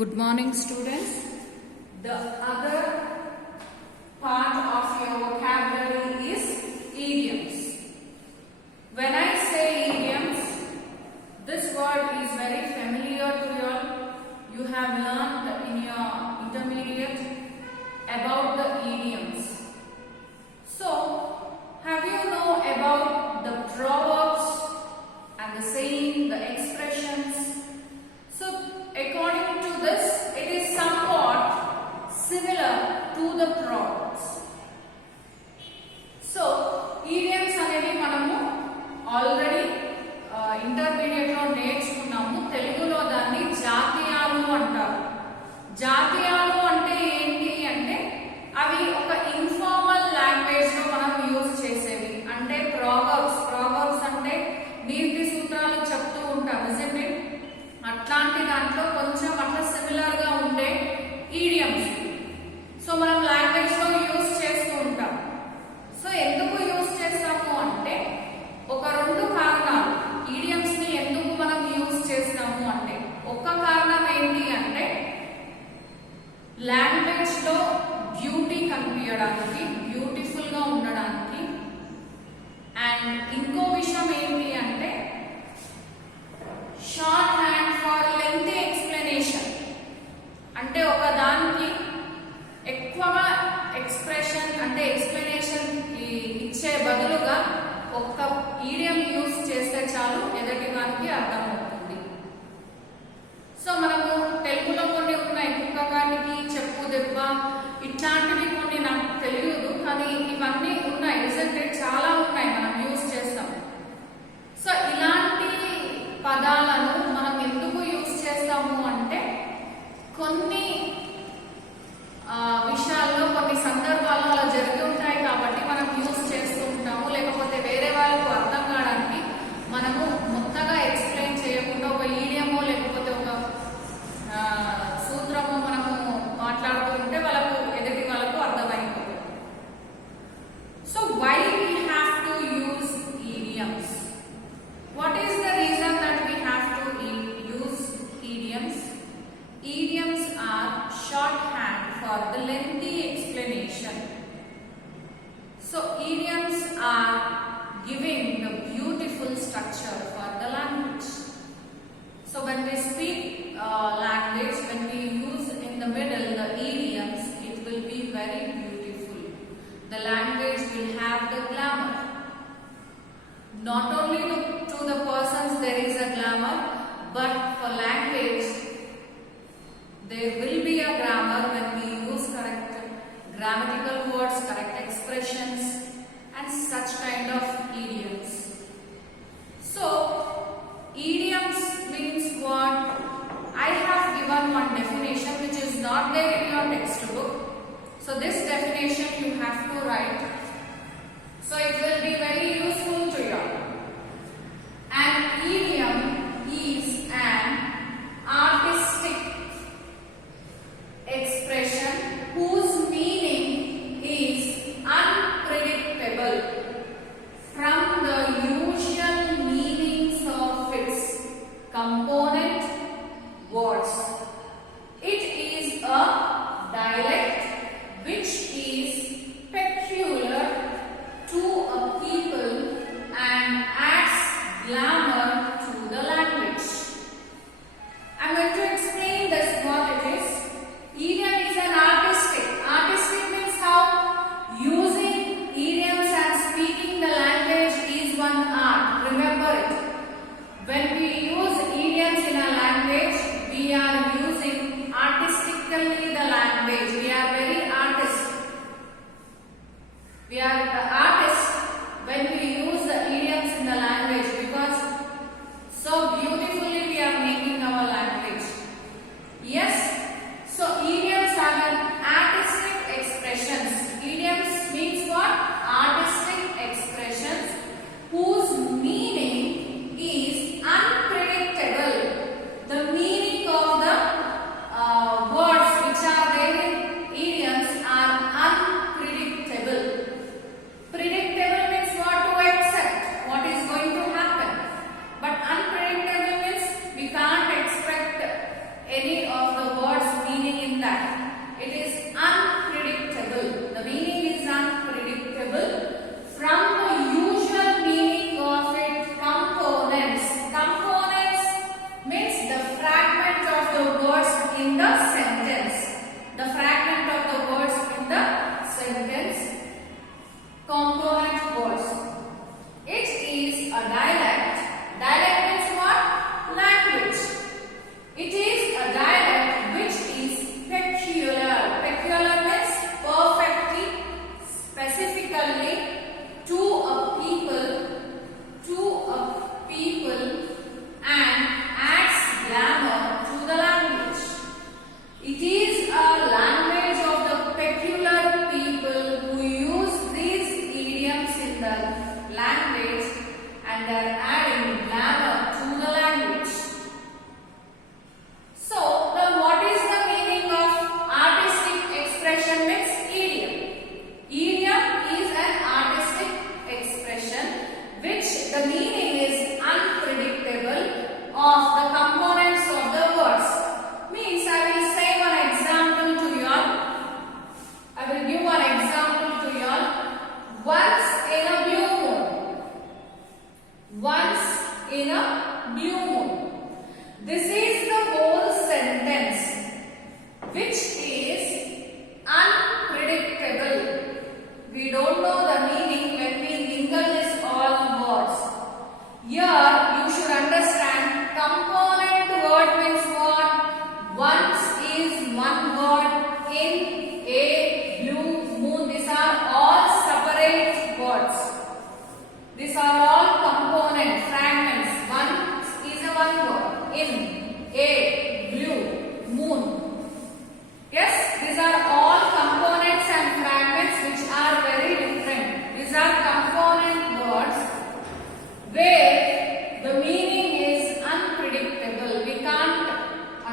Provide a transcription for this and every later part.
Good morning, students. The other part of your vocabulary is idioms. When I say idioms, this word is very familiar to you all. You have learned in your intermediate about the idioms. So, have you know about the proverbs and the saying, the expressions? So, according to this, it is somewhat similar to the proverbs. So, idioms అనేవి మనము already intermediate లో నేర్చుకున్నాము. తెలుగులో దాన్ని జాతీయాలు అంటారు. జాతీయాలు అంటే ఏంటి అంటే అవి ఒక ఇన్ఫార్మల్ లాంగ్వేజ్ లో మనం యూజ్ చేసేవి. అంటే ప్రావర్బ్స్ అంటే నీతి సూత్రాలు చెప్తూ ఉంటాం, నిజమే. అట్లాంటి దాంట్లో కొంచెం అట్లా సిమిలర్ గా ఉండే ఈడియమ్స్ సో మనం లాంగ్వేజ్ లో యూజ్ చేస్తూ ఉంటాం. సో ఎందుకు యూజ్ చేస్తాము అంటే ఒక రెండు కారణాలు. ఈడియమ్స్ ని ఎందుకు మనం యూజ్ చేస్తాము అంటే ఒక కారణం ఏంటి అంటే లాంగ్వేజ్ లో బ్యూటీ కనిపించడానికి, బ్యూటిఫుల్ గా ఉండడానికి. అండ్ ఇంకో విషయం ఏంటి అంటే short hand for lengthy explanation. అంటే ఒక దానికి ఎక్కువగా ఎక్స్ప్రెషన్ అంటే ఎక్స్ప్లెనేషన్ ఇచ్చే బదులుగా ఒక్క ఈడియం యూజ్ చేస్తే చాలు ఎదుటి వారికి అర్థమవుతుంది. సో మనము తెలుగులో కొన్ని ఉన్నాయి, కుక్కగానికి చెప్పు దెబ్బ, ఇట్లాంటివి కొన్ని నాకు తెలియదు, కానీ ఇవన్నీ ఉన్నాయి, రిజల్ట్ చాలా ఉన్నాయి, మనం యూజ్ చేస్తాం. సో ఇలాంటి పదాలను మనం ఎందుకు యూజ్ చేస్తాము అంటే కొన్ని విషయాల్లో కొన్ని సందర్భాల్లో అలా జరుగుతుంటాయి కాబట్టి మనం యూజ్ చేస్తూ ఉంటాము. లేకపోతే వేరే వాళ్ళకు అర్థం కావడానికి మనము మొత్తగా ఎక్స్ప్లెయిన్ చేయకుండా ఒక ఈడియమో లేకపోతే ఒక సూత్రము మనము మాట్లాడుతూ ఉంటే వాళ్ళకు ఎదుటి వాళ్ళకు అర్థమైపోతుంది. So why we have to use idioms? What is the reason that we have to use idioms? Idioms are shorthand for the lengthy explanation. So idioms are giving the beautiful structure for the language. So when we speak language, when we use in the middle the idioms, it will be very beautiful. The language will have the glamour. Not only to the persons there is a glamour, but for language there will be a grammar when we use correct grammatical words, correct expressions and such kind of idioms. So idioms means what? I have given one definition which is not there in your textbook. So this definition you have to write. So it will be very useful to you. An idiom is an artistic expression whose meaning is unpredictable from the usual meanings of its component words. It is a dialect which is peculiar to a people and adds glamour to the language. I am going to explain this what it is. Idiom is an artistic. Artistic means how using idioms and speaking the language is one art. Remember it. When we use idioms in a language, we are using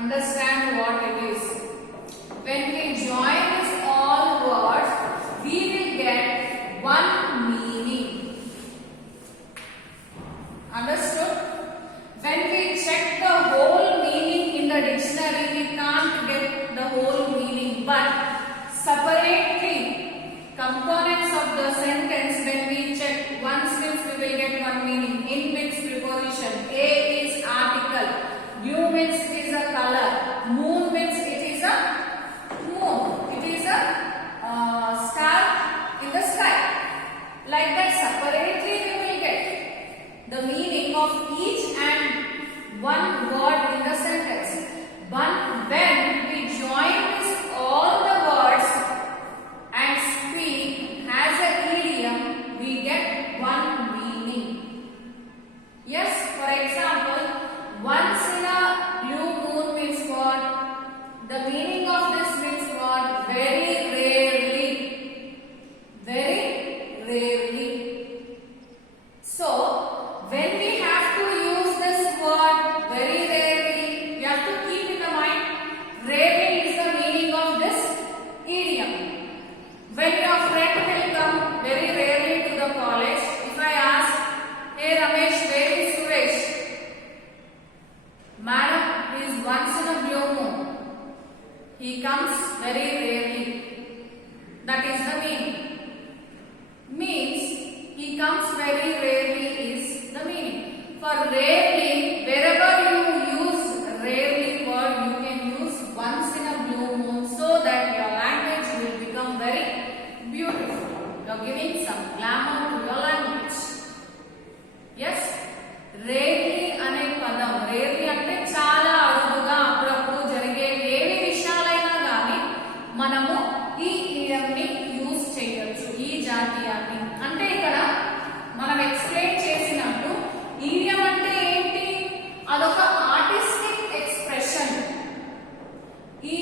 understand what it is. When we join these all words, we will get one meaning. Understood? When we check the whole meaning in the dictionary, we can't get the whole meaning, but separately components of the sentence, when we check, once means we will get one meaning. In means preposition, a is article, blue means it is a color, moon means it is a moon, it is a star in the sky. Like that separately we will get the meaning of each and one word in the sentence. But when we join this all the words and speak as an idiom, we get one meaning. Yes, for example, once in a blue moon means what? The meaning of this means what? Very rarely. Very rarely. So, when we have to use this word very rarely, we have to keep in the mind, rarely is the meaning of this idiom. When your friend will come very rarely to the college, if I ask, hey Ramesh, where is Suresh? Madam, he is once in a blue moon. He comes very rarely. That is the meaning. Means he comes very rarely is the meaning. For rarely, wherever you use rarely word, you can use once in a blue moon so that your language will become very beautiful. You are giving some glamour to your language. Yes? Rarely అనే పదం, rarely అంటే చాలా అరుదుగా అప్పుడప్పుడు జరిగే ఏవి విషయాలైనా కానీ మనము ఈ ఇడియంని యూజ్ చేయొచ్చు, ఈ జాతీయాన్ని. అంటే ఇక్కడ మనం ఎక్స్ప్లెయిన్ చేసినట్టు ఇడియం అంటే ఏంటి? అదొక ఆర్టిస్టిక్ ఎక్స్ప్రెషన్. ఈ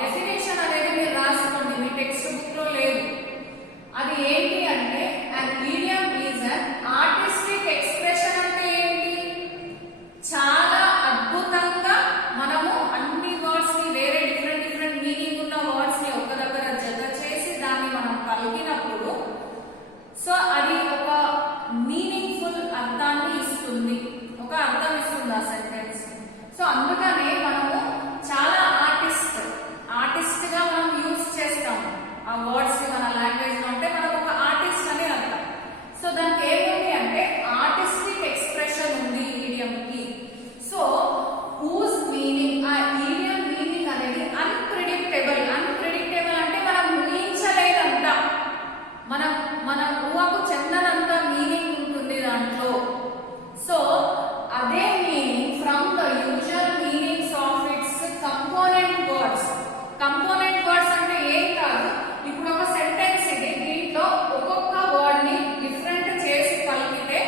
డెఫినేషన్ అనేది మీరు రాసుకోండి, మీ టెక్స్ట్ బుక్ లో లేదు. అది ఏంటి అంటే an idiom is an artistic expression. అంటే ఏంటి? చాలా అద్భుతంగా మనము అన్ని వర్డ్స్ ని, వేరే డిఫరెంట్ మీనింగ్ ఉన్న వర్డ్స్ ని ఒక దగ్గర జత చేసి దాన్ని మనం కలిగినప్పుడు సో అది ఒక మీనింగ్ఫుల్ అర్థాన్ని ఇస్తుంది, ఒక అర్థం ఇస్తుంది ఆ సెంటెన్స్. సో అందుకనే మనము చాలా ఆర్టిస్ట్ గా మనం యూజ్ చేస్తాం ఆ వర్డ్స్ ని మన లాంగ్వేజ్ లో. అంటే మనం ఒక ఆర్టిస్ట్ అని అర్థం. సో దానికి ఏముంది అంటే ఆర్టిస్టిక్ ఎక్స్ప్రెషన్ ఉంది ఈడియం కి. సో హూజ్ మీనింగ్, ఆ ఈడియం మీనింగ్ అనేది అన్ప్రెడిక్టబుల్. అన్ప్రెడిక్టబుల్ అంటే మనం ఊహించలేదంట, మన ఊహకు చెందనంత మీనింగ్ ఉంటుంది దాంట్లో. సో అదే meaning from the usual meanings of it's component words. Component words అంటే ఏం కాదు, ఇప్పుడు ఒక సెంటెన్స్ ఇది, దీంట్లో ఒక్కొక్క వర్డ్ ని డిఫరెంట్ చేసి కలిపితే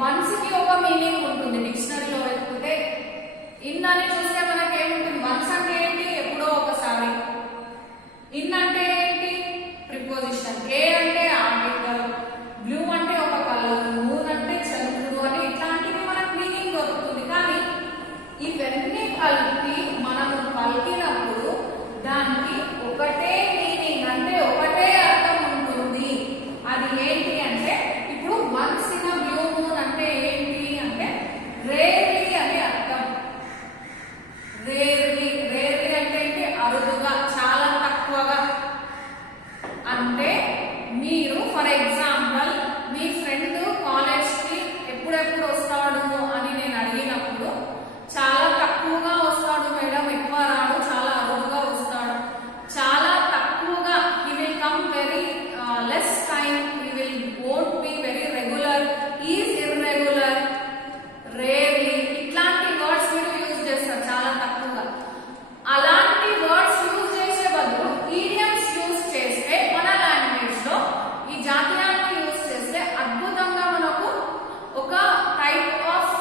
వన్స్ కి ఒక మీనింగ్ ఉంటుంది. డిక్షనరీలో వెతుకుతే ఇన్ అని చూస్తే మనకి ఏముంటుంది? వన్స్ అంటే ఏంటి? ఎప్పుడో ఒకసారి. ఇన్ అంటే ఏంటి? ప్రిపోజిషన్. ఏ అంటే ఆర్టికల్, బ్లూ అంటే ఒక కలర్, మూన్ అంటే చంద్రుడు అని ఇట్లాంటివి మనకు మీనింగ్ దొరుకుతుంది. కానీ ఇవన్నీ కలిపి మనము పలికినప్పుడు దానికి ఒకటే మీనింగ్, అంటే ఒకటే అర్థం ఉంటుంది. అది ఏంటి అంటే ఇప్పుడు once in a blue moon అంటే ఏంటి అంటే రేర్లీ అని అర్థం. రేర్లీ అంటే ఏంటి? అరుదుగా, చాలా తక్కువగా. అంటే మీరు for example me friend college కి ఎప్పుడెప్పుడు వస్తాడు అని నేను అడిగినప్పుడు చాలా తక్కువగా వస్తాడు మేడం, ఎక్కువ రాడు, చాలా అరుదుగా వస్తాడు, చాలా తక్కువగా. he will come very less time, he will won't be very regular, he is irregular, rarely. ఇట్లాంటి వర్డ్స్ మీరు యూజ్ చేస్తారు చాలా తక్కువగా. అలాంటి వర్డ్స్ యూజ్ చేసే బదులు ఈడియమ్స్ యూజ్ చేస్తే మన లాంగ్వేజ్ లో ఈ జాతీయాన్ని యూజ్ చేస్తే అద్భుతంగా మనకు ఒక టైప్ ఆఫ్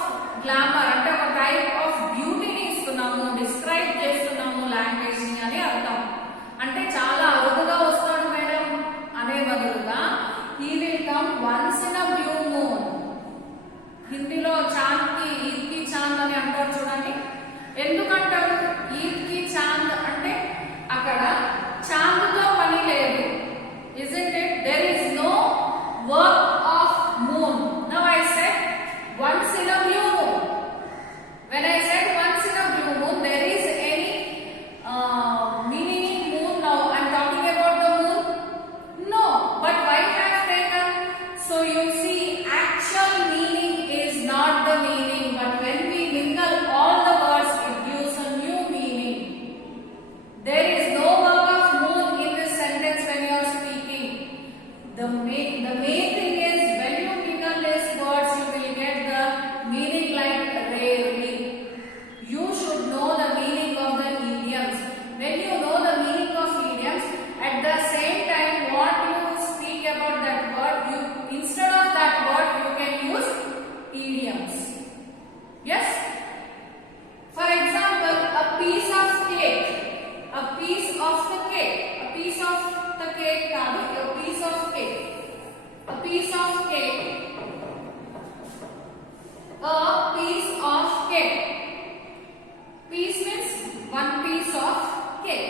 గ్లామర్, అంటే ఒక టైప్ ఆఫ్ బ్యూటీని ఇస్తున్నాము, డిస్క్రైబ్ చేస్తున్నాము లాంగ్వేజ్ ని అని అర్థం. అంటే చాలా అరుదుగా వస్తాడు మేడం అనే బదులుగా he will come once in a blue moon. హిందీలో చాంద్ కి ఈద్ కి చాంద్ అని అంటారు చూడండి. ఎందుకంటే the cake. A piece of the cake kaadu, a piece of cake. A piece of cake. A piece of cake. Piece means one piece of cake.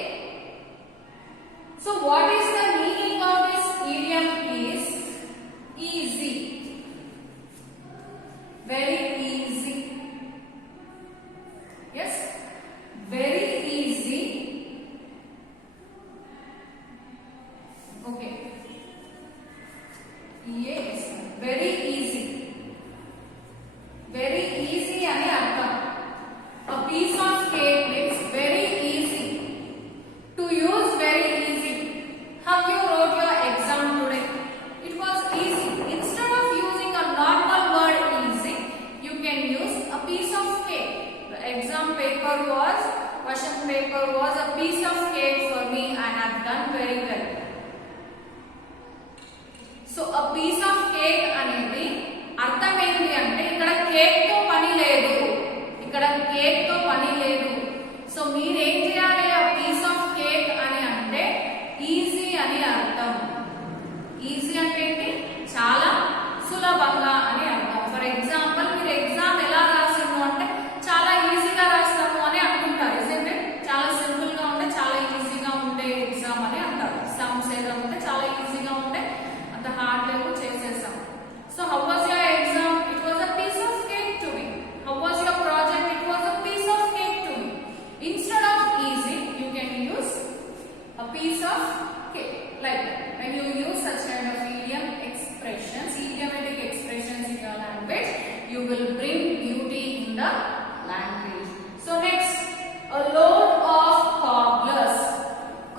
So what is the meaning of this idiom is easy. Very easy. Yes, very easy. Okay. Yes, very easy. Very easy ani artham. A piece of cake means very easy. To use, very easy. How you wrote your exam today? It was easy. Instead of using a normal word easy, you can use a piece of cake. The exam paper was, question paper was a piece of cake for me. I have done very well. So a piece of cake అనేది అర్థం ఏంటి అంటే ఇక్కడ కేక్ తో పని లేదు, ఇక్కడ కేక్ తో పని లేదు. సో మీరు ఏం చేయాలి, ఆ పీస్ ఆఫ్ కేక్ అని అంటే ఈజీ అని అర్థం. ఈజీ అంటే ఏంటి, చాలా సులభంగా అని అర్థం. ఫర్ ఎగ్జాంపుల్ మీరు ఎగ్జామ్ ఎలా రాసిము అంటే చాలా ఈజీగా రాస్తాము అని అనుకుంటారు. ఇజంటే చాలా సింపుల్ గా ఉంటే చాలా ఈజీగా ఉండే ఎగ్జామ్ అని అంటారు. సమ్స్ ఏదో ఉంటే చాలా ఈజీగా ఉంటే అంత హార్డ్ లేవు చేసేసాం. So how was your exam? It was a piece of cake to me. How was your project? It was a piece of cake to me. Instead of easy, you can use a piece of cake. Like that. When you use such kind of idiom expressions, idiomatic expressions in your language, you will bring beauty in the language. So next, a load of cobblers.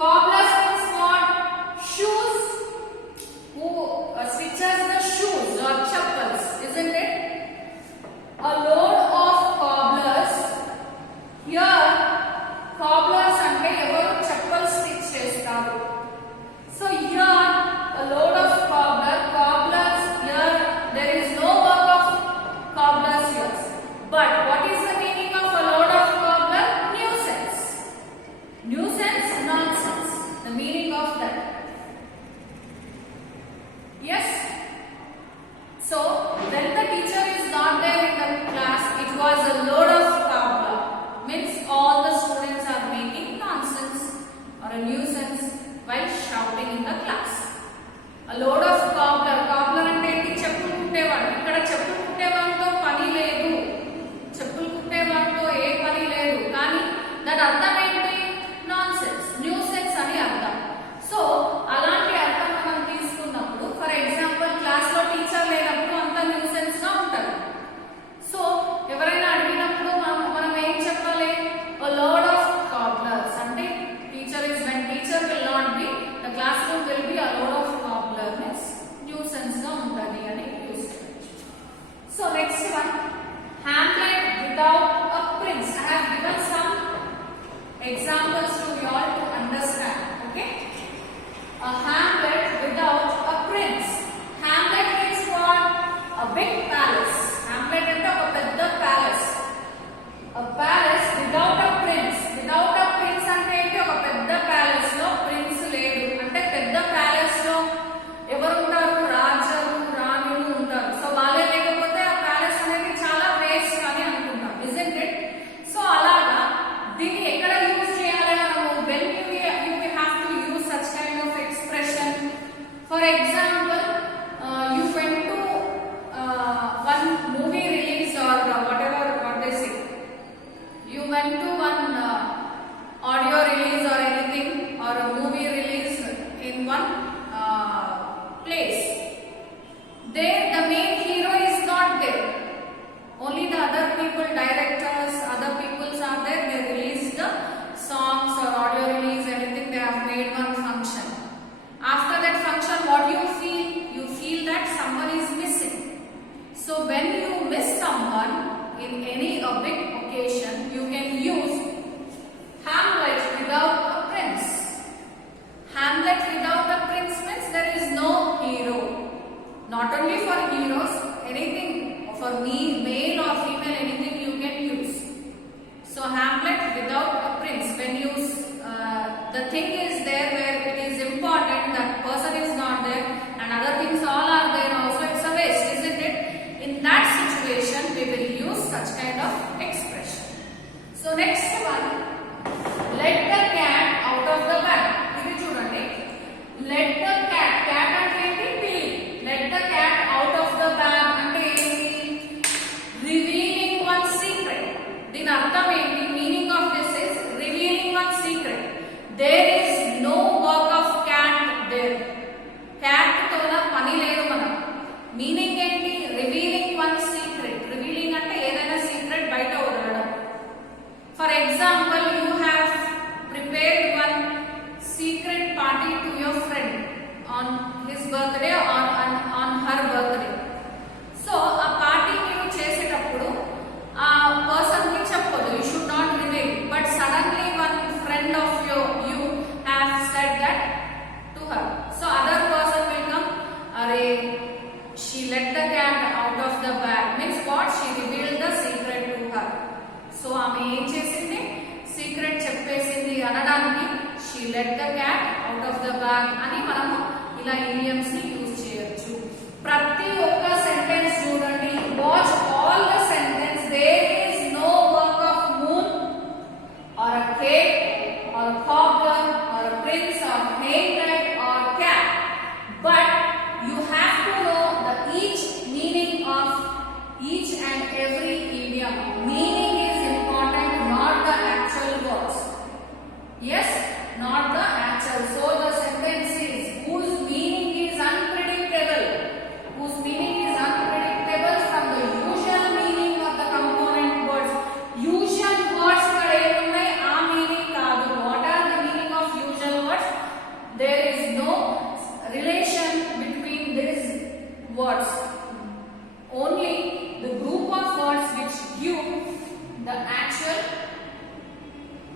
Cobblers means what? Shoes. Who stitches the shoes or chappals, isn't it? A load of cobblers. Here, cobblers అంటే ఎవరు చెప్పల్ స్టిచ్ చేస్తారు. So here, a load of cobblers. Here, there is no work of cobblers here. But what is the meaning of a load of cobbler? Nuisance. Nuisance, nonsense. The meaning of that. Yes. So when the teacher is not there in the class, it was a load of cobbler. Means all the students are making nonsense or a nuisance while shouting in the class. A load of cobbler. Cobbler అంటే ఏంటి? చెప్పులు కుట్టేవాడు. ఇక్కడ చెప్పులు కుట్టేవాడితో పని లేదు, చెప్పులు కుట్టేవాడితో ఏ పని లేదు. కానీ దాని అర్థం ఏంటి? నాన్సెన్స్, న్యూసెన్స్ అని అర్థం. సో అలాంటి అర్థం మనం తీసుకున్నప్పుడు, ఫర్ ఎగ్జాంపుల్ క్లాస్ లో టీచర్ లేనప్పుడు అంత న్యూసెన్స్ గా ఉంటుంది. సో ఎవరైనా అడిగినప్పుడు మనం ఏం చెప్పాలి? A load of cobblers అంటే teacher is, when teacher will not be, the classroom will be a load of cobblers, means nuisance గా ఉంటుంది అని యూస్ చేయొచ్చు. So next one, Hamlet without a prince. I have given some examples to you all to understand. Okay, a Hamlet without a prince. Hamlet means what? A big palace. Hamlet అంటే ఒక పెద్ద palace. A palace without a prince. Without a prince అంటే ఏంటి? ఒక పెద్ద ప్యాలెస్ లో ప్రిన్స్ లేడు. అంటే పెద్ద ప్యాలెస్ లో ఎవరు ఉంటారు? రాజులు, రాణులు ఉంటారు. సో వాళ్ళే లేకపోతే ఆ ప్యాలెస్ అనేది చాలా వేస్ట్ అని అనుకుంటాం. Isn't it? సో అలాగా దీన్ని ఎక్కడ యూజ్ చేయాలి మనము? When you have to use such kind of expression. For example, you went to one movie release or whatever what they say. You went to one audio release or anything, or a movie release in one place. There the main hero is not there. Only the other people, directors, other peoples are there. They release the songs or audio release, anything. They have made one function. After that function, what you feel? You feel that someone is missing. So when you miss someone in any big occasion, you can use Hamlet without a prince. Hamlet without a prince means there is no hero. Not only for heroes, anything for me, male or female, anything you can use. So Hamlet without a prince. When you the thing is there where it is important, that person is not there and other things all are there also, it's a waste, isn't it? In that situation we will use such kind of expression. So next one, let the cat out of the bag. ఇది చూడండి, let the cat, cat అంటే ఏంటి? పిల్లి. Let the cat out of the bag అంటే ఏంటి? Revealing one secret. దీని అర్థం ఏంటి? Meaning of this is revealing one secret. There is no work of cat there. Cat తోన పని లేదు మనం. మీనింగ్ ఏంటి? Revealing one secret. రివీలింగ్ అంటే ఏదైనా సీక్రెట్ బయట వదలడం. For example, you have prepared one secret party to your friend on his birthday on her birthday. So ఆ పార్టీ మీరు చేసేటప్పుడు ఆ పర్సన్ కి చెప్పొద్దు, you should not reveal. But suddenly one friend of you have said that to her. So other person will come, అరే she let the cat out of the bag, means what? She revealed the secret to her. So ఆమె ఏం చేసింది? సీక్రెట్ చెప్పేసింది అనడానికి she let the cat out of the bag అని మనము ఇలా idioms ని యూజ్ చేయొచ్చు. ప్రతి ఒక్క సెంటెన్స్ చూడండి, watch all the sentence. There is no work of moon or a cake or a cobbler or a prince or haystack or cat, but you have to know the each meaning of each and every idiom. Meaning is important, not the actual words. Yes, not the actual. So the sentence is whose meaning is unpredictable. Whose meaning is unpredictable from the usual meaning of the component words. Usual words kada emunnai aa meaning kaadu. What are the meaning of usual words? There is no relation between these words. Only the group of words which give the actual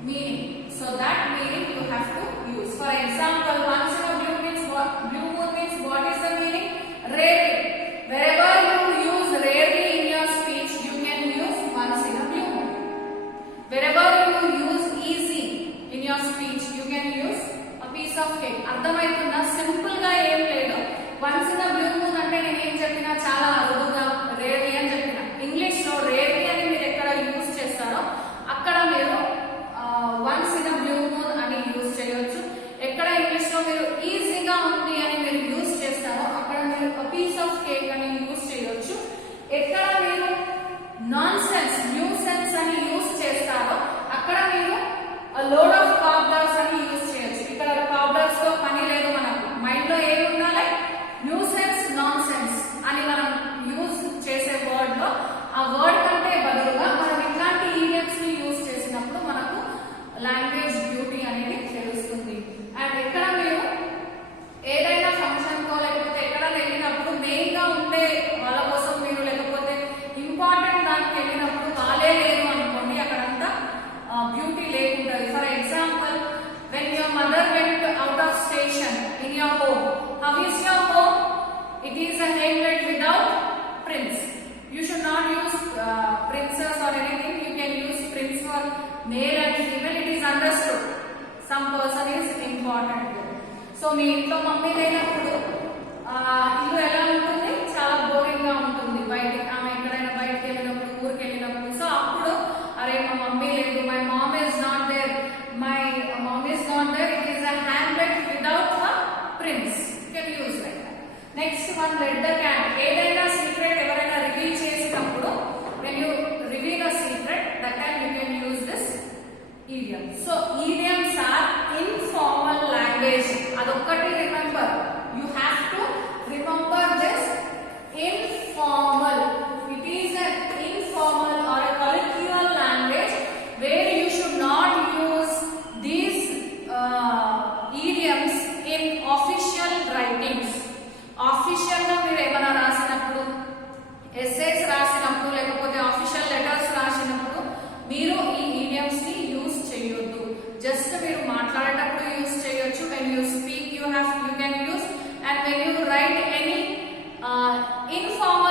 meaning. So that meaning you have to use. For example, once in a blue means what? Blue moon means what is the meaning? Rarely. Wherever you use rarely in your speech, you can use once in a blue moon. Wherever you use easy in your speech, you can use a piece of cake. అర్థమవుతుందా? సింపుల్ గా ఏం లేదు. Once in a blue moon అంటే నేను ఏం చెప్పినా చాలా అరుదుగా రేర్లీ అని చెప్పిన. ఇంగ్లీష్ లో రేర్లీ అని మీరు ఎక్కడ యూజ్ చేస్తారో అక్కడ మీరు once in a blue moon అని యూజ్ చేయొచ్చు. ఎక్కడ ఇంగ్లీష్ లో మీరు ఈజీగా ఉంది అని మీరు యూజ్ చేస్తారో అక్కడ మీరు a piece of cake అని యూజ్ చేయొచ్చు. ఎక్కడ మీరు నాన్ సెన్స్, న్యూ సెన్స్ అని యూజ్ చేస్తారో అక్కడ మీరు a load of cobblers అని యూజ్ చేయొచ్చు. ఇక్కడ cobblers తో పని లేదు మనకు. మైండ్ లో ఏమి ఉండాలి? న్యూ సెన్స్, నాన్ సెన్స్ అని మనం యూజ్ చేసే వర్డ్ లో ఆ వర్డ్ కంటే బదులుగా మనం ఇట్లాంటి ఈడియమ్స్ ని యూజ్ చేసినప్పుడు మనకు లాంగ్వేజ్ బ్యూటీ అనేది తెలుస్తుంది. అండ్ ఎక్కడ మీరు ఏదైనా ఫంక్షన్ కో లేకపోతే ఎక్కడ వెళ్ళినప్పుడు మెయిన్ గా ఉండే వాళ్ళ కోసం మీరు లేకపోతే ఇంపార్టెంట్ దానికి వెళ్ళినప్పుడు వాళ్ళే లేరు అనుకోండి, అక్కడంతా బ్యూటీ లేకుంటుంది. For example, when your mother went out of station in your home, how is your home? It is a hamlet without prince. You should not use princess or anything. You can use prince for male and female. It is understood. Some person is important. So మీ ఇంట్లో మమ్మీ లేనప్పుడు ఇల్లు ఎలా ఉంటుంది? చాలా బోరింగ్ గా ఉంటుంది. బయటికి ఆమె ఎక్కడైనా బయటకు వెళ్ళినప్పుడు, ఊరికి వెళ్ళినప్పుడు, సో అప్పుడు అరే మా మమ్మీ లేదు, my mom is not there, my mom is not there, it is a hamlet without the prince. You can use like that. Next one, let the cat. ఏదైనా సీక్రెట్ ఎవరైనా రివీల్ చేసినప్పుడు, when you reveal a secret, that time you can use this idiom. So idioms are informal language. అదొక్కటి